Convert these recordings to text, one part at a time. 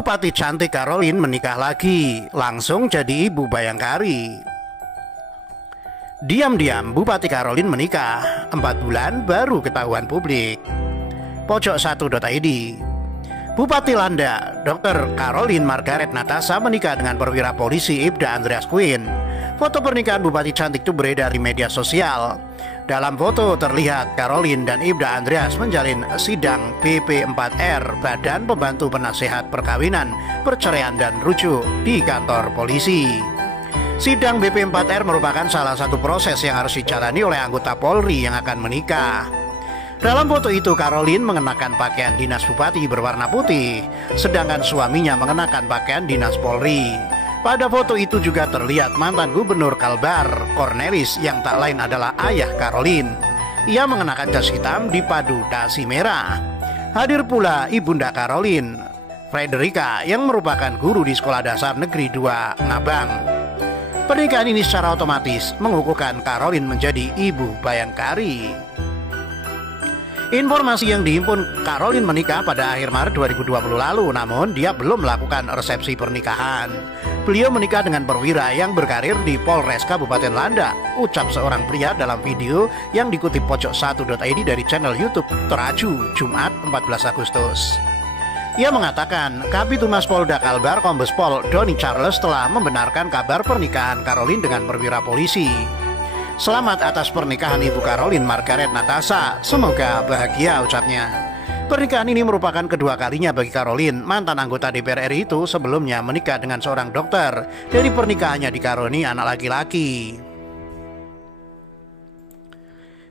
Bupati cantik Caroline menikah lagi, langsung jadi ibu Bayangkari. Diam-diam Bupati Caroline menikah, 4 bulan baru ketahuan publik. Pojok1.id. Bupati Landak, Dr. Caroline Margaret Natasha menikah dengan perwira polisi Ibda Andreas Queen. Foto pernikahan Bupati cantik itu beredar di media sosial. Dalam foto terlihat Caroline dan Ibda Andreas menjalin sidang BP4R, Badan Pembantu Penasehat Perkawinan, Perceraian dan Rujuk di kantor polisi. Sidang BP4R merupakan salah satu proses yang harus dijalani oleh anggota Polri yang akan menikah. Dalam foto itu Caroline mengenakan pakaian dinas bupati berwarna putih, sedangkan suaminya mengenakan pakaian dinas Polri. Pada foto itu juga terlihat mantan gubernur Kalbar, Cornelis, yang tak lain adalah ayah Caroline. Ia mengenakan jas hitam dipadu dasi merah. Hadir pula ibunda Caroline, Frederica, yang merupakan guru di Sekolah Dasar Negeri 2 Ngabang. Pernikahan ini secara otomatis mengukuhkan Caroline menjadi ibu Bayangkari. Informasi yang dihimpun, Caroline menikah pada akhir Maret 2020 lalu, namun dia belum melakukan resepsi pernikahan. Beliau menikah dengan perwira yang berkarir di Polres Kabupaten Landak, ucap seorang pria dalam video yang dikutip Pojok1.id dari channel YouTube Teraju, Jumat 14 Agustus. Ia mengatakan, Kabitumas Polda Kalbar Kombes Pol Doni Charles telah membenarkan kabar pernikahan Caroline dengan perwira polisi. Selamat atas pernikahan Ibu Caroline Margaret Natasha, semoga bahagia, ucapnya. Pernikahan ini merupakan kedua kalinya bagi Caroline. Mantan anggota DPR RI itu sebelumnya menikah dengan seorang dokter. Dari pernikahannya dikaruniai anak laki-laki.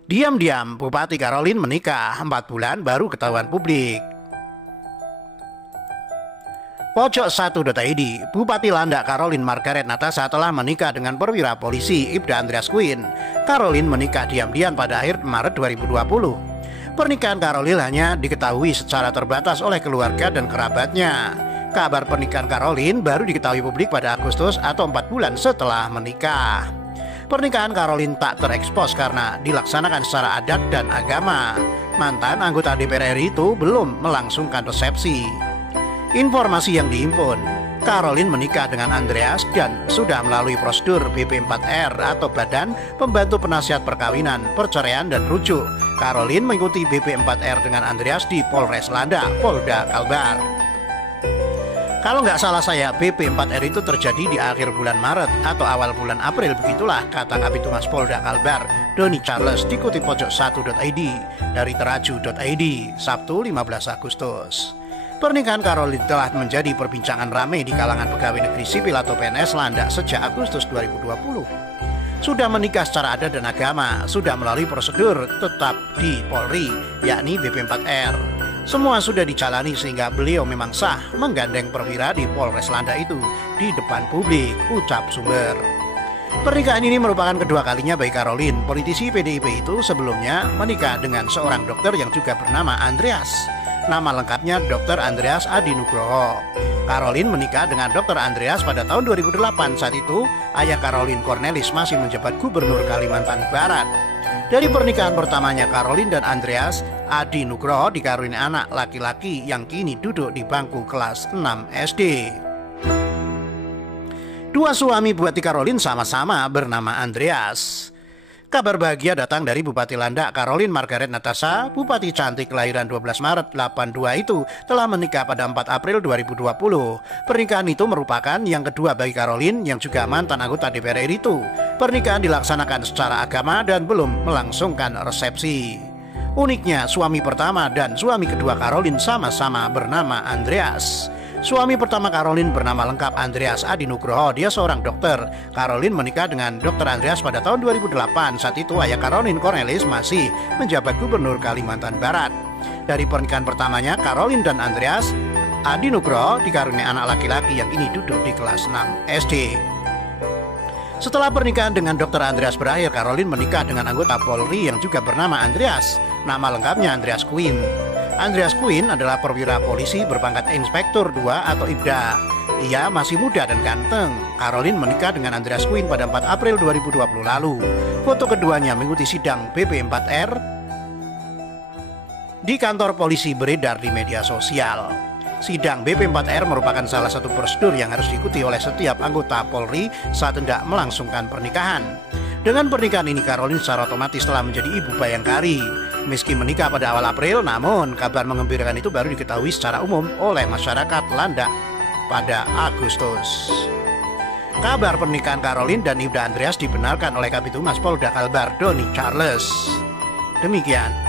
Diam-diam Bupati Caroline menikah, 4 bulan baru ketahuan publik. Pojok1.id. Bupati Landak Caroline Margaret Natasha telah menikah dengan perwira polisi Ibda Andreas Queen. Caroline menikah diam-diam pada akhir Maret 2020. Pernikahan Caroline hanya diketahui secara terbatas oleh keluarga dan kerabatnya. Kabar pernikahan Caroline baru diketahui publik pada Agustus atau 4 bulan setelah menikah. Pernikahan Caroline tak terekspos karena dilaksanakan secara adat dan agama. Mantan anggota DPR RI itu belum melangsungkan resepsi. Informasi yang dihimpun, Caroline menikah dengan Andreas dan sudah melalui prosedur BP4R atau Badan Pembantu Penasihat Perkawinan, Perceraian dan Rujuk. Caroline mengikuti BP4R dengan Andreas di Polres Landak, Polda Kalbar. Kalau nggak salah saya, BP4R itu terjadi di akhir bulan Maret atau awal bulan April, begitulah kata Kabitumas Polda Kalbar Doni Charles dikutip Pojok1.id dari Teraju.id Sabtu 15 Agustus. Pernikahan Caroline telah menjadi perbincangan ramai di kalangan pegawai negeri sipil atau PNS Landak sejak Agustus 2020. Sudah menikah secara adat dan agama, sudah melalui prosedur tetap di Polri, yakni BP4R. Semua sudah dijalani sehingga beliau memang sah menggandeng perwira di Polres Landak itu di depan publik, ucap sumber. Pernikahan ini merupakan kedua kalinya bagi Caroline. Politisi PDIP itu sebelumnya menikah dengan seorang dokter yang juga bernama Andreas. Nama lengkapnya Dr. Andreas Adi Nugroho. Caroline menikah dengan Dr. Andreas pada tahun 2008. Saat itu, ayah Caroline, Cornelis, masih menjabat Gubernur Kalimantan Barat. Dari pernikahan pertamanya, Caroline dan Andreas Adi Nugroho dikaruniai anak laki-laki yang kini duduk di bangku kelas 6 SD. Dua suami Bupati Caroline sama-sama bernama Andreas. Kabar bahagia datang dari Bupati Landak Caroline Margaret Natasha. Bupati cantik kelahiran 12 Maret 82 itu telah menikah pada 4 April 2020. Pernikahan itu merupakan yang kedua bagi Caroline yang juga mantan anggota DPR RI itu. Pernikahan dilaksanakan secara agama dan belum melangsungkan resepsi. Uniknya, suami pertama dan suami kedua Caroline sama-sama bernama Andreas. Suami pertama Caroline bernama lengkap Andreas Adi Nugroho. Dia seorang dokter. Caroline menikah dengan Dr. Andreas pada tahun 2008. Saat itu ayah Caroline, Cornelis, masih menjabat Gubernur Kalimantan Barat. Dari pernikahan pertamanya, Caroline dan Andreas Adi Nugroho dikaruniai anak laki-laki yang kini duduk di kelas 6 SD. Setelah pernikahan dengan Dr. Andreas berakhir, Caroline menikah dengan anggota Polri yang juga bernama Andreas. Nama lengkapnya Andreas Queen. Andreas Queen adalah perwira polisi berpangkat Inspektur 2 atau Ibda. Ia masih muda dan ganteng. Caroline menikah dengan Andreas Queen pada 4 April 2020 lalu. Foto keduanya mengikuti sidang BP4R di kantor polisi beredar di media sosial. Sidang BP4R merupakan salah satu prosedur yang harus diikuti oleh setiap anggota Polri saat hendak melangsungkan pernikahan. Dengan pernikahan ini, Caroline secara otomatis telah menjadi ibu bayangkari. Meski menikah pada awal April, namun kabar mengembirakan itu baru diketahui secara umum oleh masyarakat Landak pada Agustus. Kabar pernikahan Caroline dan Ibda Andreas dibenarkan oleh Kabid Humas Polda Kalbar, Doni Charles. Demikian.